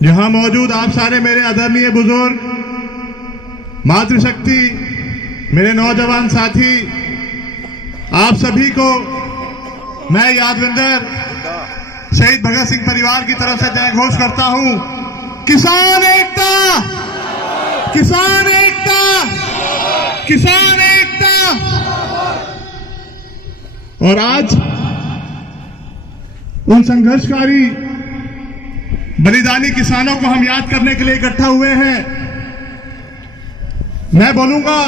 यहां मौजूद आप सारे मेरे आदरणीय बुजुर्ग, मातृशक्ति, मेरे नौजवान साथी, आप सभी को मैं यादविंदर शहीद भगत सिंह परिवार की तरफ से जय घोष करता हूं। किसान एकता, किसान एकता, किसान एकता। और आज उन संघर्षकारी बलिदानी किसानों को हम याद करने के लिए इकट्ठा हुए हैं। मैं बोलूंगा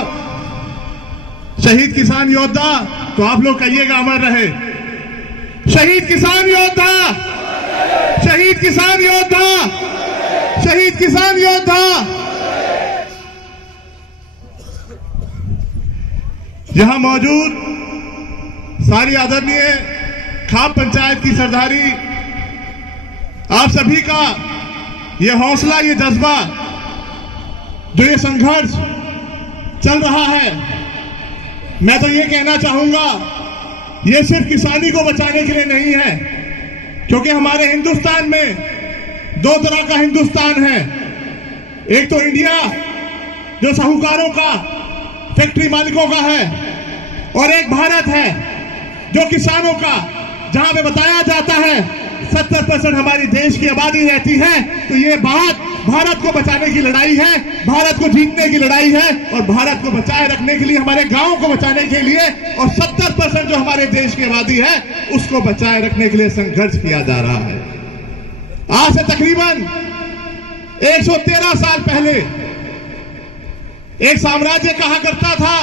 शहीद किसान योद्धा, तो आप लोग कहिएगा अमर रहे। शहीद किसान योद्धा, शहीद किसान योद्धा, शहीद किसान योद्धा। यहां मौजूद सारी आदरणीय खाप पंचायत की सरदारी, आप सभी का ये हौसला, ये जज्बा, जो ये संघर्ष चल रहा है, मैं तो ये कहना चाहूंगा ये सिर्फ किसानी को बचाने के लिए नहीं है, क्योंकि हमारे हिंदुस्तान में दो तरह का हिंदुस्तान है। एक तो इंडिया जो साहूकारों का, फैक्ट्री मालिकों का है, और एक भारत है जो किसानों का, जहां पे बताया जाता है 70% हमारी देश की आबादी रहती है। तो ये बात भारत को बचाने की लड़ाई है, भारत को जीतने की लड़ाई है, और भारत को बचाए रखने के लिए, हमारे गांवों को बचाने के लिए, और 70% जो हमारे देश की आबादी है उसको बचाए रखने के लिए संघर्ष किया जा रहा है। आज से तकरीबन 113 साल पहले एक साम्राज्य कहा करता था,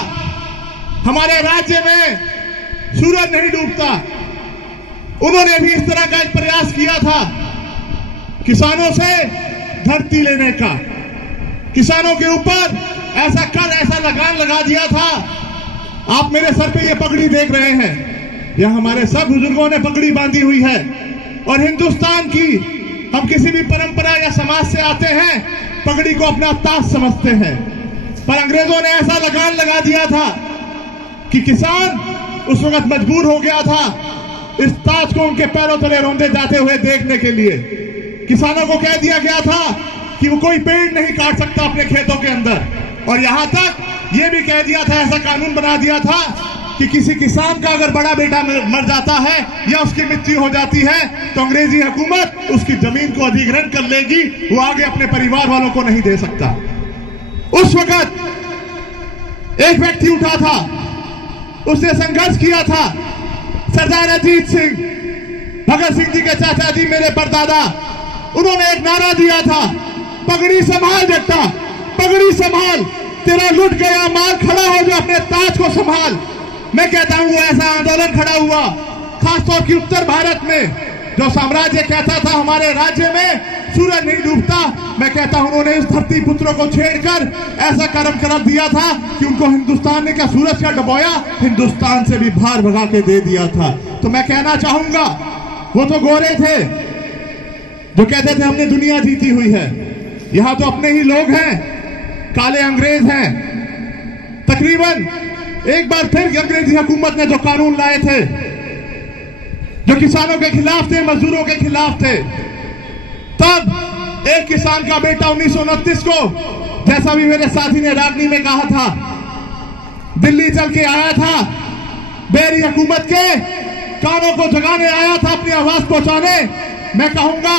हमारे राज्य में सूरज नहीं डूबता। उन्होंने भी इस तरह का एक प्रयास किया था, किसानों से धरती लेने का, किसानों के ऊपर ऐसा कर, ऐसा लगान लगा दिया था। आप मेरे सर पे ये पगड़ी देख रहे हैं, यह हमारे सब बुजुर्गों ने पगड़ी बांधी हुई है। और हिंदुस्तान की हम किसी भी परंपरा या समाज से आते हैं, पगड़ी को अपना ताज समझते हैं, पर अंग्रेजों ने ऐसा लगान लगा दिया था कि किसान उस वक्त मजबूर हो गया था इस ताज को उनके पैरों तले रौंदे जाते हुए देखने के लिए। किसानों को कह दिया गया था कि वो कोई पेड़ नहीं काट सकता अपने खेतों के अंदर, और यहां तक ये भी कह दिया था, ऐसा कानून बना दिया था कि किसी किसान का अगर बड़ा बेटा मर जाता है या उसकी मृत्यु हो जाती है तो अंग्रेजी हुकूमत उसकी जमीन को अधिग्रहण कर लेगी, वो आगे अपने परिवार वालों को नहीं दे सकता। उस वक्त एक व्यक्ति उठा था, उसने संघर्ष किया था, सरदार अजीत सिंह, भगत सिंह जी के चाचा जी, मेरे परदादा। उन्होंने एक नारा दिया था, पगड़ी संभाल बेटा, पगड़ी संभाल, तेरा लुट गया माल, खड़ा हो जा, अपने ताज को संभाल। मैं कहता हूं वो ऐसा आंदोलन खड़ा हुआ खासतौर की उत्तर भारत में, जो साम्राज्य कहता था हमारे राज्य में सूरज नहीं डूबता। मैं कहता हूं उन्होंने इस धरती पुत्रों को छेड़कर ऐसा कर्म कर दिया था कि उनको हिंदुस्तान ने क्या सूरज का डबोया, हिंदुस्तान से भी बाहर भगा के दे दिया था। तो मैं कहना चाहूंगा वो तो गोरे थे जो कहते थे हमने दुनिया जीती हुई है, यहां तो अपने ही लोग हैं, काले अंग्रेज हैं। तकरीबन एक बार फिर अंग्रेजी हुकूमत ने जो कानून लाए थे, जो किसानों के खिलाफ थे, मजदूरों के खिलाफ थे, तब एक किसान का बेटा 1929 को, जैसा भी मेरे साथी ने रागनी में कहा था, दिल्ली चल के आया था, बेरी हुकूमत के कानों को जगाने आया था, अपनी आवाज पहुंचाने। मैं कहूंगा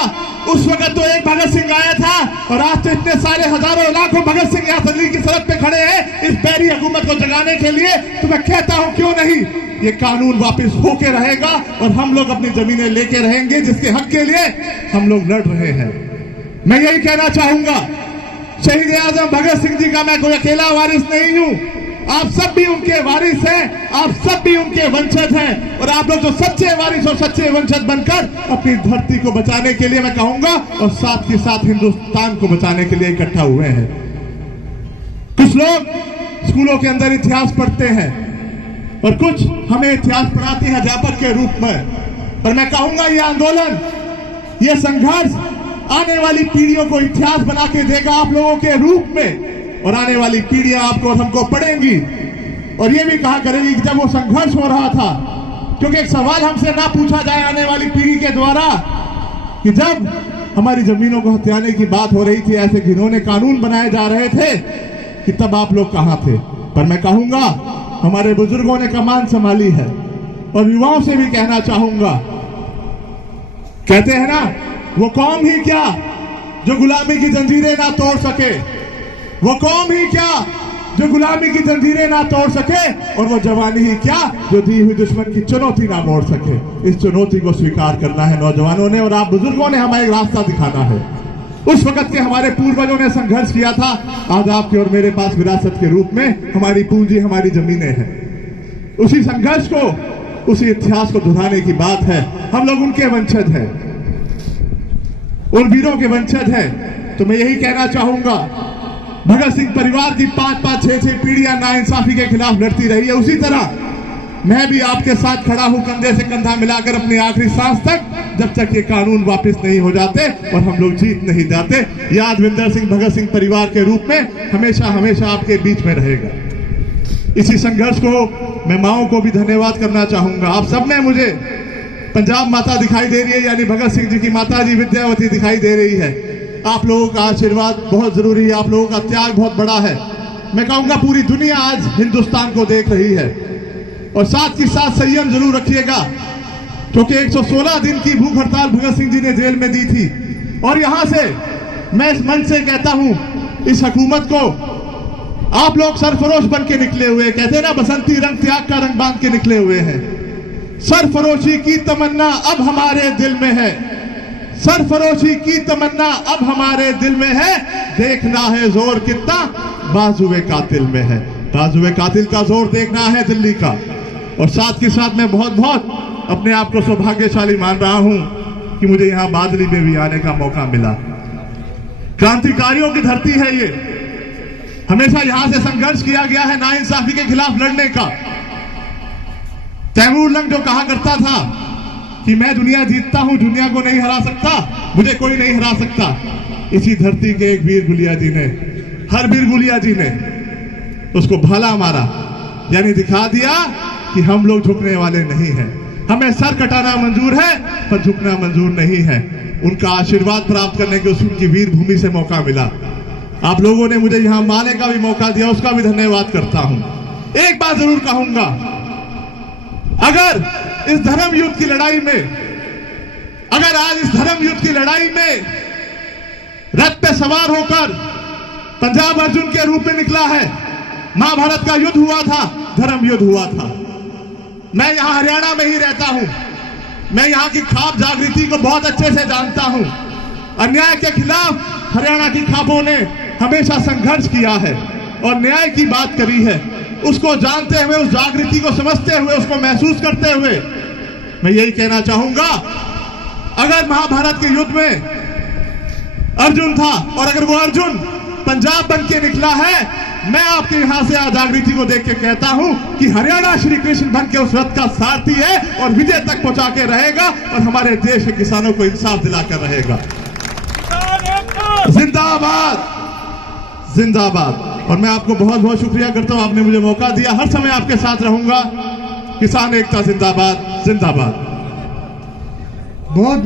उस वक्त तो एक भगत सिंह आया था, और आज तो इतने सारे हजारों लाखों भगत सिंह यहाँ दिल्ली की सड़क पे खड़े हैं इस बैरी हुकूमत को जगाने के लिए। तो मैं कहता हूं क्यों नहीं, ये कानून वापस होके रहेगा और हम लोग अपनी जमीनें लेके रहेंगे, जिसके हक के लिए हम लोग लड़ रहे हैं। मैं यही कहना चाहूंगा, शहीद आजम भगत सिंह जी का मैं कोई अकेला वारिस नहीं हूं, आप सब भी उनके वारिस हैं, आप सब भी उनके वंशज हैं, और आप लोग जो सच्चे वारिस और सच्चे वंशज बनकर अपनी धरती को बचाने के लिए, मैं कहूंगा, और साथ के साथ हिंदुस्तान को बचाने के लिए इकट्ठा हुए हैं। कुछ लोग स्कूलों के अंदर इतिहास पढ़ते हैं और कुछ हमें इतिहास पढ़ाते हैं अध्यापक के रूप में, पर मैं कहूंगा ये आंदोलन, ये संघर्ष आने वाली पीढ़ियों को इतिहास बना के देगा आप लोगों के रूप में, और आने वाली पीढ़ियां आपको हमको पढ़ेंगी और ये भी कहा करेगी कि जब वो संघर्ष हो रहा था क्योंकि एक सवाल हमसे ना पूछा जाए आने वाली पीढ़ी के द्वारा कि जब हमारी जमीनों को हथियाने की बात हो रही थी, ऐसे घिनौने कानून बनाए जा रहे थे, कि तब आप लोग कहां थे। पर मैं कहूंगा हमारे बुजुर्गों ने कमान संभाली है, और युवाओं से भी कहना चाहूंगा, कहते हैं ना, वो कौम ही क्या जो गुलामी की जंजीरें ना तोड़ सके, वो कौम ही क्या जो गुलामी की जंजीरें ना तोड़ सके, और वो जवानी ही क्या जो दी हुई दुश्मन की चुनौती ना मोड़ सके। इस चुनौती को स्वीकार करना है नौजवानों ने, और आप बुजुर्गों ने हमें एक रास्ता दिखाना है। उस वक्त के हमारे पूर्वजों ने संघर्ष किया था, आज आपके और मेरे पास विरासत के रूप में हमारी पूंजी, हमारी जमीनें हैं। उसी संघर्ष को, उसी इतिहास को दोहराने की बात है। हम लोग उनके वंशज हैं, उन वीरों के वंशज हैं। तो मैं यही कहना चाहूंगा, भगत सिंह परिवार की 5-5, 6-6 पीढ़ियां नाइंसाफी के खिलाफ लड़ती रही है, उसी तरह मैं भी आपके साथ खड़ा हूं, कंधे से कंधा मिलाकर अपनी आखिरी सांस तक, जब तक ये कानून वापस नहीं हो जाते और हम लोग जीत नहीं जाते। यादविंदर सिंह भगत सिंह परिवार के रूप में हमेशा हमेशा आपके बीच में रहेगा। इसी संघर्ष को मैं माओं को भी धन्यवाद करना चाहूंगा। आप सब में मुझे पंजाब माता दिखाई दे रही है, यानी भगत सिंह जी की माता जी विद्यावती दिखाई दे रही है। आप लोगों का आशीर्वाद बहुत जरूरी है, आप लोगों का त्याग बहुत बड़ा है। मैं कहूंगा पूरी दुनिया आज हिंदुस्तान को देख रही है, और साथ के साथ संयम जरूर रखिएगा, क्योंकि 116 दिन की भूख हड़ताल भगत सिंह जी ने जेल में दी थी। और यहां से मैं इस मंच से कहता हूं, इस हुकूमत को, आप लोग सरफरोश बन के निकले हुए, कहते हैं ना, बसंती रंग त्याग का रंग बांध के निकले हुए हैं। सरफरोशी की तमन्ना अब हमारे दिल में है, सरफरोशी की तमन्ना अब हमारे दिल में है, देखना है जोर कितना बाजुए कातिल में है। बाजुए कातिल का जोर देखना है दिल्ली का। और साथ के साथ मैं बहुत बहुत अपने आप को सौभाग्यशाली मान रहा हूं कि मुझे यहां बादली में भी आने का मौका मिला। क्रांतिकारियों की धरती है ये, हमेशा यहां से संघर्ष किया गया है नाइंसाफी के खिलाफ लड़ने का। तैमूर लंग जो कहा करता था कि मैं दुनिया जीतता हूं, दुनिया को नहीं हरा सकता, मुझे कोई नहीं हरा सकता, इसी धरती के एक वीर गुलिया जी ने, हर वीर गुलिया जी ने उसको भाला मारा, यानी दिखा दिया कि हम लोग झुकने वाले नहीं हैं। हमें सर कटाना मंजूर है पर झुकना मंजूर नहीं है। उनका आशीर्वाद प्राप्त करने के उनकी वीर भूमि से मौका मिला। आप लोगों ने मुझे यहां माने का भी मौका दिया, उसका भी धन्यवाद करता हूं। एक बात जरूर कहूंगा, अगर इस धर्म युद्ध की लड़ाई में, अगर आज इस धर्म युद्ध की लड़ाई में रथ पे सवार होकर पंजाब अर्जुन के रूप में निकला है, महाभारत का युद्ध हुआ था, धर्म युद्ध हुआ था। मैं यहां हरियाणा में ही रहता हूं, मैं यहां की खाप जागृति को बहुत अच्छे से जानता हूं। अन्याय के खिलाफ हरियाणा की खापों ने हमेशा संघर्ष किया है और न्याय की बात करी है। उसको जानते हुए, उस जागृति को समझते हुए, उसको महसूस करते हुए मैं यही कहना चाहूंगा, अगर महाभारत के युद्ध में अर्जुन था और अगर वो अर्जुन पंजाब बन के निकला है, मैं आपके यहां से जागृति को देख के कहता हूं कि हरियाणा श्री कृष्ण बन के उस रथ का सारथी है और विजय तक पहुंचा के रहेगा और हमारे देश के किसानों को इंसाफ दिलाकर रहेगा। जिंदाबाद, जिंदाबाद। और मैं आपको बहुत बहुत शुक्रिया करता हूं, आपने मुझे मौका दिया, हर समय आपके साथ रहूंगा। किसान एकता जिंदाबाद, जिंदाबाद। बहुत